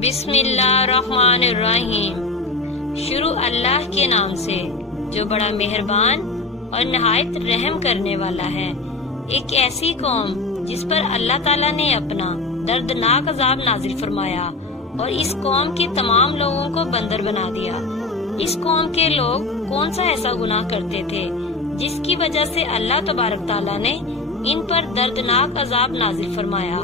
بسم اللہ الرحمن الرحیم۔ شروع اللہ کے نام سے جو بڑا مہربان اور نہایت رحم کرنے والا ہے۔ ایک ایسی قوم جس پر اللہ تعالیٰ نے اپنا دردناک عذاب نازل فرمایا اور اس قوم کے تمام لوگوں کو بندر بنا دیا۔ اس قوم کے لوگ کون سا ایسا گناہ کرتے تھے جس کی وجہ سے اللہ تبارک تعالیٰ نے ان پر دردناک عذاب نازل فرمایا،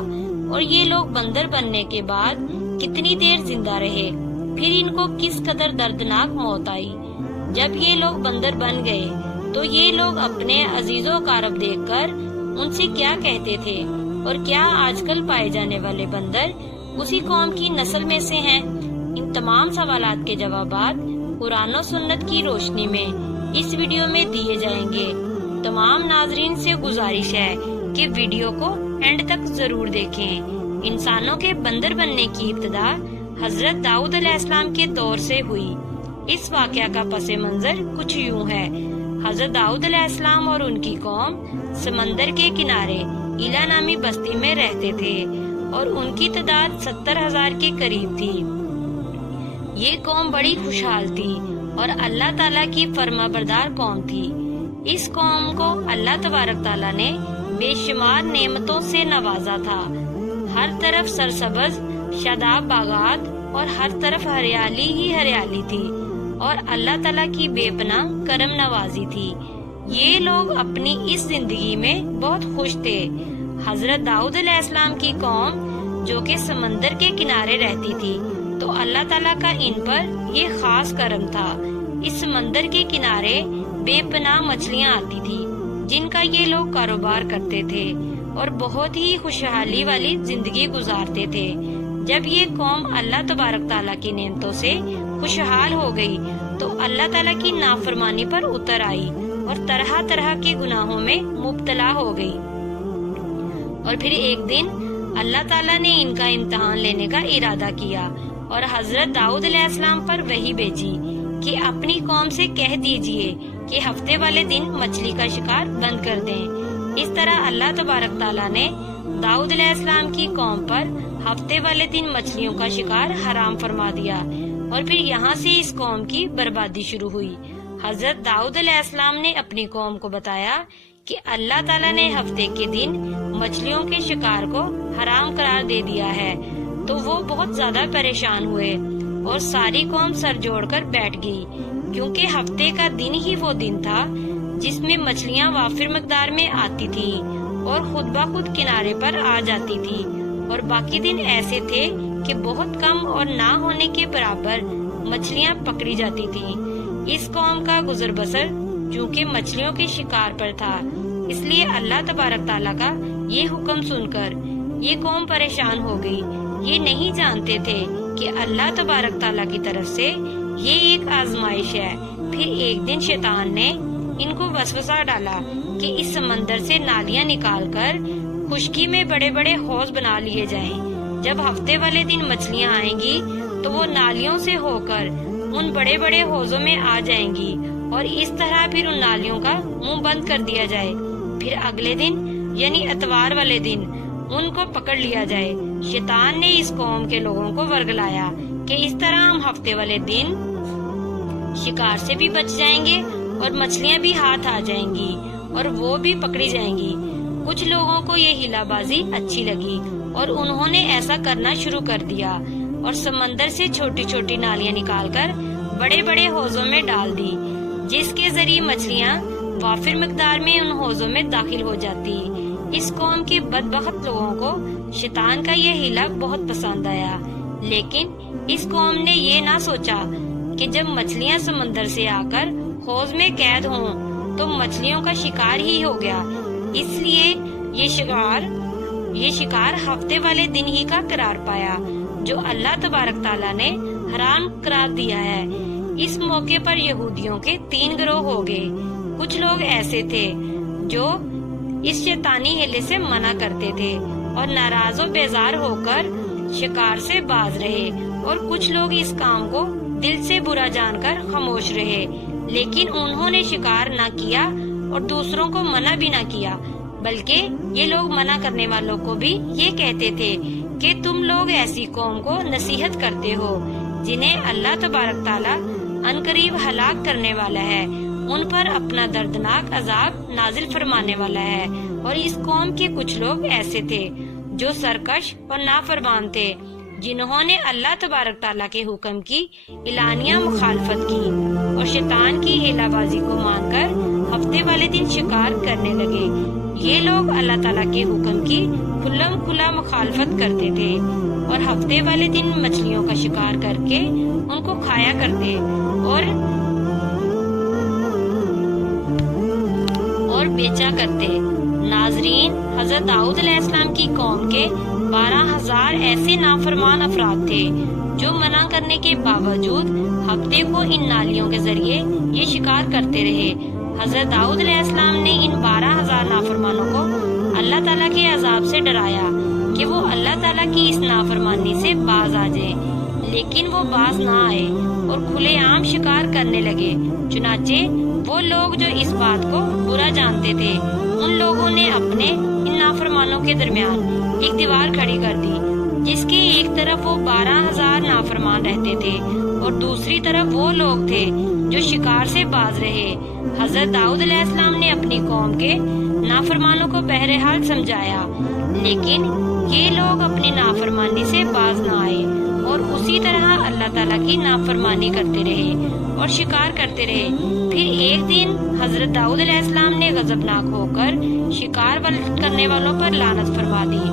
اور یہ لوگ بندر بننے کے بعد کتنی دیر زندہ رہے، پھر ان کو کس قدر دردناک موت آئی۔ جب یہ لوگ بندر بن گئے تو یہ لوگ اپنے عزیز و اقارب دیکھ کر ان سے کیا کہتے تھے، اور کیا آج کل پائے جانے والے بندر اسی قوم کی نسل میں سے ہیں؟ ان تمام سوالات کے جوابات قرآن و سنت کی روشنی میں اس ویڈیو میں دیے جائیں گے۔ تمام ناظرین سے گزارش ہے کہ ویڈیو کو اینڈ تک ضرور دیکھیں۔ انسانوں کے بندر بننے کی ابتدا حضرت داؤد علیہ السلام کے دور سے ہوئی۔ اس واقعہ کا پس منظر کچھ یوں ہے۔ حضرت داؤد علیہ السلام اور ان کی قوم سمندر کے کنارے ایلا نامی بستی میں رہتے تھے، اور ان کی تعداد 70,000 کے قریب تھی۔ یہ قوم بڑی خوشحال تھی اور اللہ تعالیٰ کی فرما بردار قوم تھی۔ اس قوم کو اللہ تبارک تعالیٰ نے بے شمار نعمتوں سے نوازا تھا۔ ہر طرف سرسبز شاداب باغات اور ہر طرف ہریالی ہی ہریالی تھی، اور اللہ تعالیٰ کی بے پناہ کرم نوازی تھی۔ یہ لوگ اپنی اس زندگی میں بہت خوش تھے۔ حضرت داؤد علیہ السلام کی قوم جو کہ سمندر کے کنارے رہتی تھی، تو اللہ تعالیٰ کا ان پر یہ خاص کرم تھا۔ اس سمندر کے کنارے بے پناہ مچھلیاں آتی تھی جن کا یہ لوگ کاروبار کرتے تھے اور بہت ہی خوشحالی والی زندگی گزارتے تھے۔ جب یہ قوم اللہ تبارک تعالیٰ کی نعمتوں سے خوشحال ہو گئی تو اللہ تعالیٰ کی نافرمانی پر اتر آئی اور طرح طرح کے گناہوں میں مبتلا ہو گئی۔ اور پھر ایک دن اللہ تعالیٰ نے ان کا امتحان لینے کا ارادہ کیا اور حضرت داؤد علیہ السلام پر وحی بھیجی کہ اپنی قوم سے کہہ دیجئے کہ ہفتے والے دن مچھلی کا شکار بند کر دیں۔ اس طرح اللہ تبارک تعالیٰ نے داؤد علیہ السلام کی قوم پر ہفتے والے دن مچھلیوں کا شکار حرام فرما دیا، اور پھر یہاں سے اس قوم کی بربادی شروع ہوئی۔ حضرت داؤد علیہ السلام نے اپنی قوم کو بتایا کہ اللہ تعالیٰ نے ہفتے کے دن مچھلیوں کے شکار کو حرام قرار دے دیا ہے، تو وہ بہت زیادہ پریشان ہوئے اور ساری قوم سر جوڑ کر بیٹھ گئی، کیونکہ ہفتے کا دن ہی وہ دن تھا جس میں مچھلیاں وافر مقدار میں آتی تھیں اور خود بخود کنارے پر آ جاتی تھی، اور باقی دن ایسے تھے کہ بہت کم اور نہ ہونے کے برابر مچھلیاں پکڑی جاتی تھیں۔ اس قوم کا گزر بسر چونکہ مچھلیوں کے شکار پر تھا، اس لیے اللہ تبارک تعالیٰ کا یہ حکم سن کر یہ قوم پریشان ہو گئی۔ یہ نہیں جانتے تھے کہ اللہ تبارک تعالیٰ کی طرف سے یہ ایک آزمائش ہے۔ پھر ایک دن شیطان نے ان کو وسوسہ ڈالا کہ اس سمندر سے نالیاں نکال کر خشکی میں بڑے بڑے حوض بنا لیے جائیں۔ جب ہفتے والے دن مچھلیاں آئیں گی تو وہ نالیوں سے ہو کر ان بڑے بڑے حوضوں میں آ جائیں گی، اور اس طرح پھر ان نالیوں کا منہ بند کر دیا جائے۔ پھر اگلے دن یعنی اتوار والے دن ان کو پکڑ لیا جائے۔ شیطان نے اس قوم کے لوگوں کو ورگلایا کہ اس طرح ہم ہفتے والے دن شکار سے بھی بچ جائیں گے اور مچھلیاں بھی ہاتھ آ جائیں گی اور وہ بھی پکڑی جائیں گی۔ کچھ لوگوں کو یہ ہیلا بازی اچھی لگی اور انہوں نے ایسا کرنا شروع کر دیا، اور سمندر سے چھوٹی چھوٹی نالیاں نکال کر بڑے بڑے حوضوں میں ڈال دی، جس کے ذریعے مچھلیاں وافر مقدار میں ان حوضوں میں داخل ہو جاتی۔ اس قوم کے بدبخت لوگوں کو شیطان کا یہ ہیلا بہت پسند آیا، لیکن اس قوم نے یہ نہ سوچا کہ جب مچھلیاں سمندر سے آ کر حوض میں قید ہوں تو مچھلیوں کا شکار ہی ہو گیا، اس لیے یہ شکار ہفتے والے دن ہی کا قرار پایا جو اللہ تبارک تعالیٰ نے حرام قرار دیا ہے۔ اس موقع پر یہودیوں کے 3 گروہ ہو گئے۔ کچھ لوگ ایسے تھے جو اس شیطانی ہیلے سے منع کرتے تھے اور ناراض و بیزار ہو کر شکار سے باز رہے، اور کچھ لوگ اس کام کو دل سے برا جان کر خاموش رہے، لیکن انہوں نے شکار نہ کیا اور دوسروں کو منع بھی نہ کیا، بلکہ یہ لوگ منع کرنے والوں کو بھی یہ کہتے تھے کہ تم لوگ ایسی قوم کو نصیحت کرتے ہو جنہیں اللہ تبارک تعالیٰ عنقریب ہلاک کرنے والا ہے، ان پر اپنا دردناک عذاب نازل فرمانے والا ہے۔ اور اس قوم کے کچھ لوگ ایسے تھے جو سرکش اور نافرمان تھے، جنہوں نے اللہ تبارک تعالیٰ کے حکم کی اعلانیہ مخالفت کی اور شیطان کی ہیلا بازی کو مان کر ہفتے والے دن شکار کرنے لگے۔ یہ لوگ اللہ تعالیٰ کے حکم کی کھلم کھلا مخالفت کرتے تھے اور ہفتے والے دن مچھلیوں کا شکار کر کے ان کو کھایا کرتے اور بیچا کرتے۔ ناظرین، حضرت داؤد علیہ السلام کی قوم کے 12,000 ایسے نافرمان افراد تھے جو منع کرنے کے باوجود ہفتے کو ان نالیوں کے ذریعے یہ شکار کرتے رہے۔ حضرت داؤد علیہ السلام نے ان 12,000 نافرمانوں کو اللہ تعالیٰ کے عذاب سے ڈرایا کہ وہ اللہ تعالیٰ کی اس نافرمانی سے باز آ جائیں، لیکن وہ باز نہ آئے اور کھلے عام شکار کرنے لگے۔ چنانچہ وہ لوگ جو اس بات کو برا جانتے تھے، ان لوگوں نے اپنے ان نافرمانوں کے درمیان ایک دیوار کھڑی کر دی، جس کے ایک طرف وہ 12,000 نافرمان رہتے تھے اور دوسری طرف وہ لوگ تھے جو شکار سے باز رہے۔ حضرت داؤد علیہ السلام نے اپنی قوم کے نافرمانوں کو بہرحال سمجھایا، لیکن یہ لوگ اپنی نافرمانی سے باز نہ آئے اور اسی طرح اللہ تعالیٰ کی نافرمانی کرتے رہے اور شکار کرتے رہے۔ پھر ایک دن حضرت داؤد علیہ السلام نے غضبناک ہو کر شکار کرنے والوں پر لعنت فرما دی۔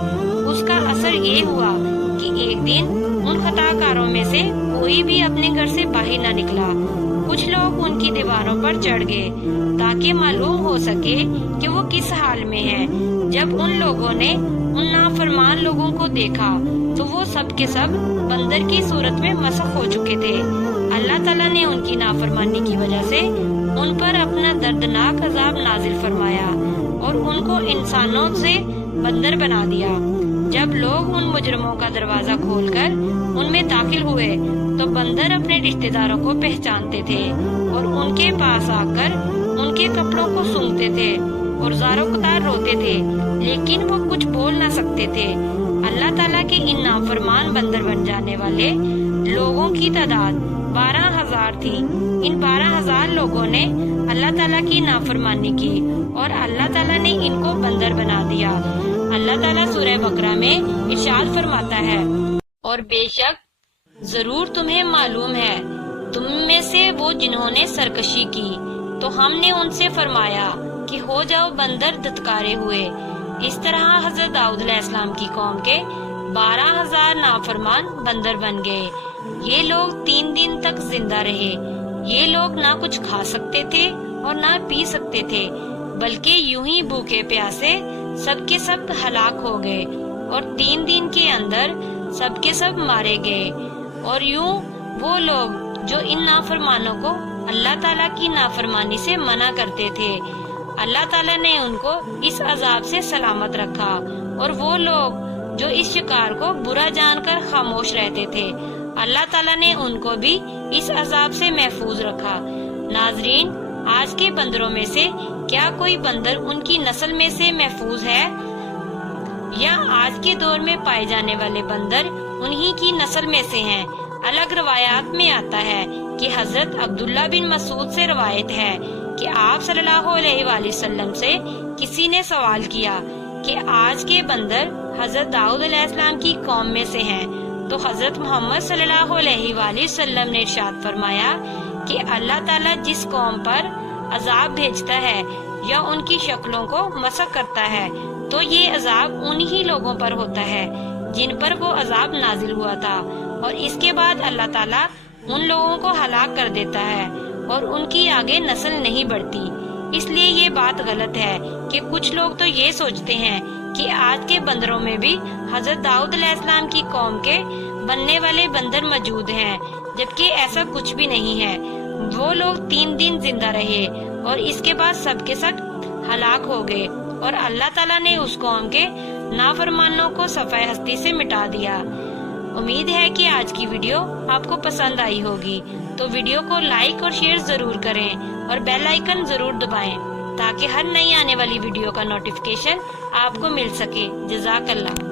اس کا اثر یہ ہوا کہ ایک دن ان خطا کاروں میں سے کوئی بھی اپنے گھر سے باہر نہ نکلا۔ کچھ لوگ ان کی دیواروں پر چڑھ گئے تاکہ معلوم ہو سکے کہ وہ کس حال میں ہیں۔ جب ان لوگوں نے ان نافرمان لوگوں کو دیکھا تو وہ سب کے سب بندر کی صورت میں مسخ ہو چکے تھے۔ اللہ تعالیٰ نے ان کی نافرمانی کی وجہ سے ان پر اپنا دردناک عذاب نازل فرمایا اور ان کو انسانوں سے بندر بنا دیا۔ جب لوگ ان مجرموں کا دروازہ کھول کر ان میں داخل ہوئے تو بندر اپنے رشتہ داروں کو پہچانتے تھے اور ان کے پاس آ کر ان کے کپڑوں کو سونگھتے تھے اور زاروں قطار روتے تھے، لیکن وہ کچھ بول نہ سکتے تھے۔ اللہ تعالیٰ کے ان نافرمان بندر بن جانے والے لوگوں کی تعداد 12,000 تھی۔ ان 12,000 لوگوں نے اللہ تعالیٰ کی نافرمانی کی اور اللہ تعالیٰ نے ان کو بندر بنا دیا۔ اللہ تعالیٰ سورہ بقرہ میں ارشاد فرماتا ہے، اور بے شک ضرور تمہیں معلوم ہے تم میں سے وہ جنہوں نے سرکشی کی، تو ہم نے ان سے فرمایا کہ ہو جاؤ بندر دھتکارے ہوئے۔ اس طرح حضرت داؤد علیہ السلام کی قوم کے 12,000 نافرمان بندر بن گئے۔ یہ لوگ 3 دن تک زندہ رہے۔ یہ لوگ نہ کچھ کھا سکتے تھے اور نہ پی سکتے تھے، بلکہ یوں ہی بھوکے پیاسے سب کے سب ہلاک ہو گئے اور 3 دن کے اندر سب کے سب مارے گئے۔ اور یوں وہ لوگ جو ان نافرمانوں کو اللہ تعالیٰ کی نافرمانی سے منع کرتے تھے، اللہ تعالیٰ نے ان کو اس عذاب سے سلامت رکھا، اور وہ لوگ جو اس شکار کو برا جان کر خاموش رہتے تھے، اللہ تعالیٰ نے ان کو بھی اس عذاب سے محفوظ رکھا۔ ناظرین، آج کے بندروں میں سے کیا کوئی بندر ان کی نسل میں سے محفوظ ہے؟ یا آج کے دور میں پائے جانے والے بندر انہی کی نسل میں سے ہیں؟ الگ روایات میں آتا ہے کہ حضرت عبداللہ بن مسعود سے روایت ہے کہ آپ صلی اللہ علیہ وآلہ وسلم سے کسی نے سوال کیا کہ آج کے بندر حضرت داؤد علیہ السلام کی قوم میں سے ہیں، تو حضرت محمد صلی اللہ علیہ وآلہ وسلم نے ارشاد فرمایا کہ اللہ تعالیٰ جس قوم پر عذاب بھیجتا ہے یا ان کی شکلوں کو مسخ کرتا ہے تو یہ عذاب انہی لوگوں پر ہوتا ہے جن پر وہ عذاب نازل ہوا تھا، اور اس کے بعد اللہ تعالیٰ ان لوگوں کو ہلاک کر دیتا ہے اور ان کی آگے نسل نہیں بڑھتی۔ اس لیے یہ بات غلط ہے کہ کچھ لوگ تو یہ سوچتے ہیں کہ آج کے بندروں میں بھی حضرت داؤد علیہ السلام کی قوم کے بننے والے بندر موجود ہیں، جبکہ ایسا کچھ بھی نہیں ہے۔ وہ لوگ 3 دن زندہ رہے اور اس کے بعد سب کے سب ہلاک ہو گئے، اور اللہ تعالیٰ نے اس قوم کے نافرمانوں کو صفحہ ہستی سے مٹا دیا۔ امید ہے کہ آج کی ویڈیو آپ کو پسند آئی ہوگی، تو ویڈیو کو لائک اور شیئر ضرور کریں اور بیل آئیکن ضرور دبائیں تاکہ ہر نئی آنے والی ویڈیو کا نوٹیفیکیشن آپ کو مل سکے۔ جزاک اللہ۔